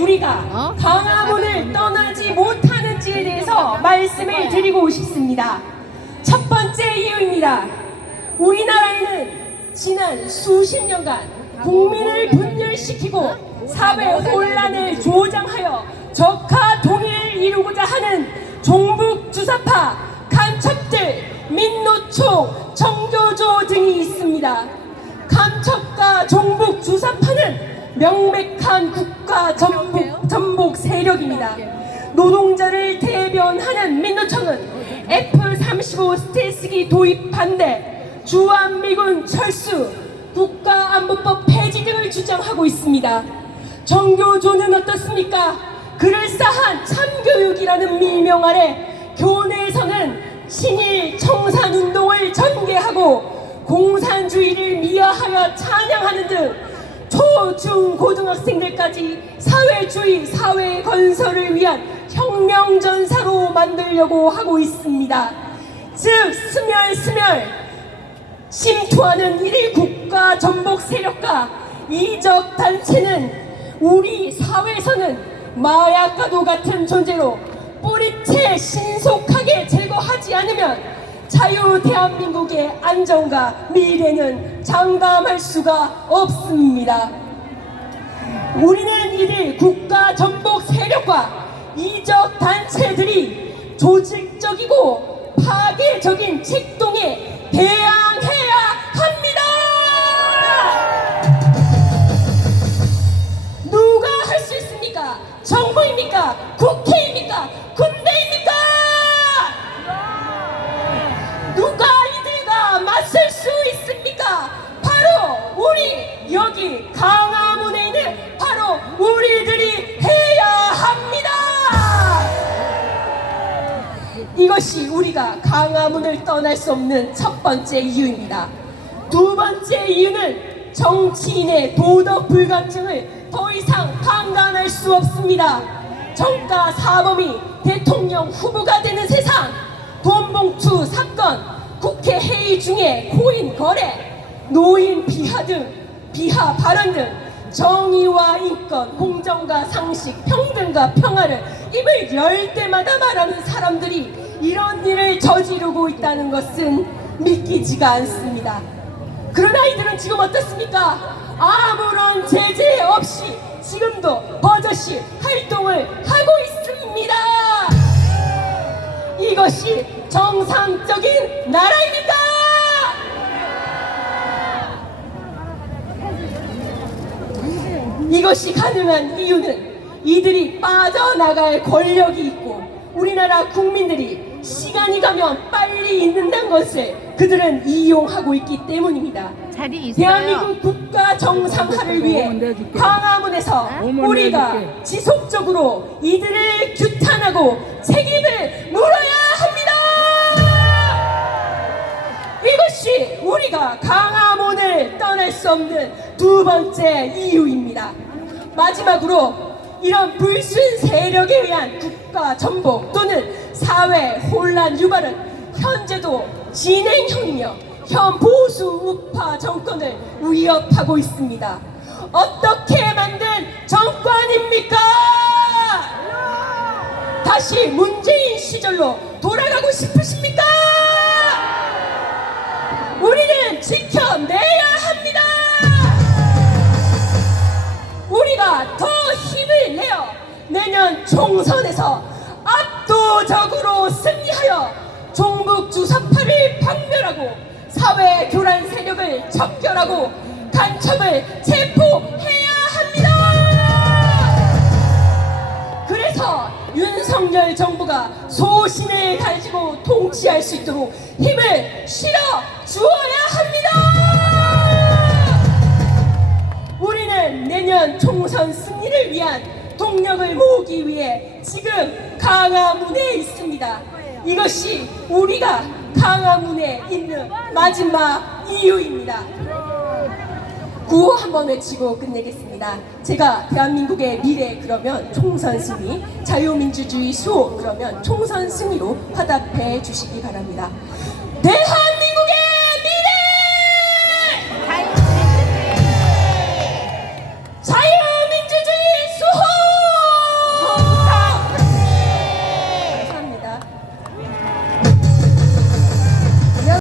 우리가 광화문을 떠나지 못하는지에 대해서 말씀을 드리고 싶습니다. 첫 번째 이유입니다. 우리나라에는 지난 수십 년간 국민을 분열시키고 사회 혼란을 조장하여 적화 통일을 이루고자 하는 종북주사파, 간첩들, 민노총, 정교조 등이 있습니다. 간첩과 종북주사파는 명백한 국가 전복 세력입니다. 노동자를 대변하는 민노총은 F-35 스텔스기 도입 반대, 주한미군 철수, 국가안보법 폐지 등을 주장하고 있습니다. 정교조는 어떻습니까? 그럴싸한 참교육이라는 밀명 아래 교내에서는 친일 청산운동을 전개하고 공산주의를 미화하여 찬양하는 등 초, 중, 고등학생들까지 사회주의 사회 건설을 위한 혁명전사로 만들려고 하고 있습니다. 즉 스멸 심투하는 일일 국가 전복 세력과 이적 단체는 우리 사회에서는 마약과도 같은 존재로 뿌리채 신속하게 제거하지 않으면 자유 대한민국의 안정과 미래는 장담할 수가 없습니다. 우리는 이들 국가 전복 세력과 이적 단체들이 조직적이고 파괴적인 책동에 대항해야 합니다. 누가 할 수 있습니까? 정부입니까? 국회입니까? 군대입니까? 누가 이들과 맞설 수 있습니까? 바로 우리 여기 광화문에 있는 바로 우리들이 해야 합니다. 이것이 우리가 광화문을 떠날 수 없는 첫 번째 이유입니다. 두 번째 이유는 정치인의 도덕 불감증을 더 이상 방관할 수 없습니다. 정가 사범이 대통령 후보가 되는 세상, 돈봉투 사건, 국회 회의 중에 코인 거래, 노인 비하 등 비하 발언 등 정의와 인권, 공정과 상식, 평등과 평화를 입을 열 때마다 말하는 사람들이 이런 일을 저지르고 있다는 것은 믿기지가 않습니다. 그러나 이들은 지금 어떻습니까? 아무런 제재 없이 지금도 버젓이 활동을 하고 있습니다. 이것이 정상적인 나라입니까? 이것이 가능한 이유는 이들이 빠져나갈 권력이 있고 우리나라 국민들이 시간이 가면 빨리 잊는다는 것을 그들은 이용하고 있기 때문입니다. 대한민국 국가 정상화를 위해 광화문에서 우리가 지속적으로 이들을 규탄하고 책임을 물어야 합니다. 이것이 우리가 광화문을 떠날 수 없는 두 번째 이유입니다. 마지막으로 이런 불순 세력에 의한 국가 전복 또는 사회 혼란 유발은 현재도 진행형이며 현 보수 우파 정권을 위협하고 있습니다. 어떻게 만든 정권입니까? 다시 문재인 시절로 돌아가고 싶으십니까? 우리는 지켜내야 합니다. 우리가 더 힘을 내어 내년 총선에서 압도적으로 승리하여 종북주사파를 박멸하고 사회 교란 세력을 척결하고 간첩을 체포해야 합니다. 그래서 윤석열 정부가 소신을 가지고 통치할 수 있도록 힘을 실어 주어야 합니다. 우리는 내년 총선 승리를 위한 동력을 모으기 위해 지금 광화문에 있습니다. 이것이 우리가 광화문에 있는 마지막 이유입니다. 구호 한번 외치고 끝내겠습니다. 제가 대한민국의 미래 그러면 총선 승리, 자유민주주의 수호 그러면 총선 승리로 화답해 주시기 바랍니다. 대한